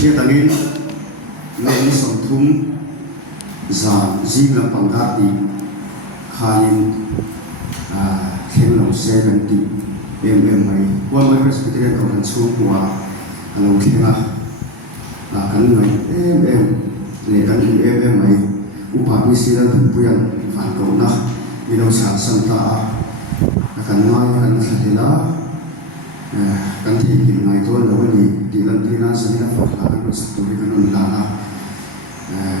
chia tangin nên sống thung giả di là bằng đá tì khain khen lòng xe gần tì em mày qua mấy Presbyterian cầu thành xuống qua lòng khen là cắn người em để cắn em mày upah misi dan tempuyan phản cầu na minong sản santa cắn mai cắn satila kan thi ki ngai to lo ni ti lan tri na sani na fa la kan sa to ri kan on la na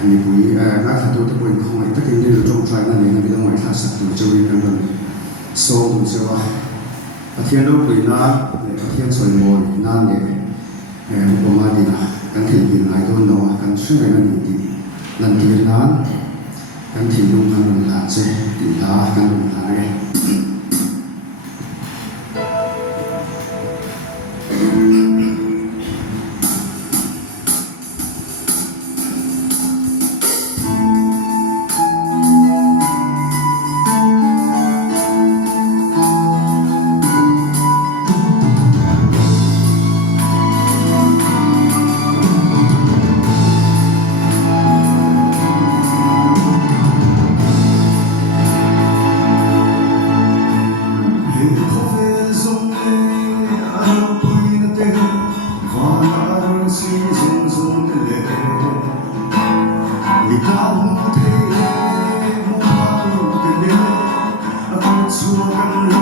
ni pui na kha to to point khoi ta kin ni lo try na ni na bi lo mai kha sa to chori kan don so mu se wa pathian do pui na pathian soi mo na ne ko ma di na kan thi ki ngai to no kan su ngai na ni ti lan ti na kan thi lung kan on la che ti la kan on la ne Hãy subscribe cho kênh Ghiền Mì Gõ để không bỏ lỡ những video hấp dẫn.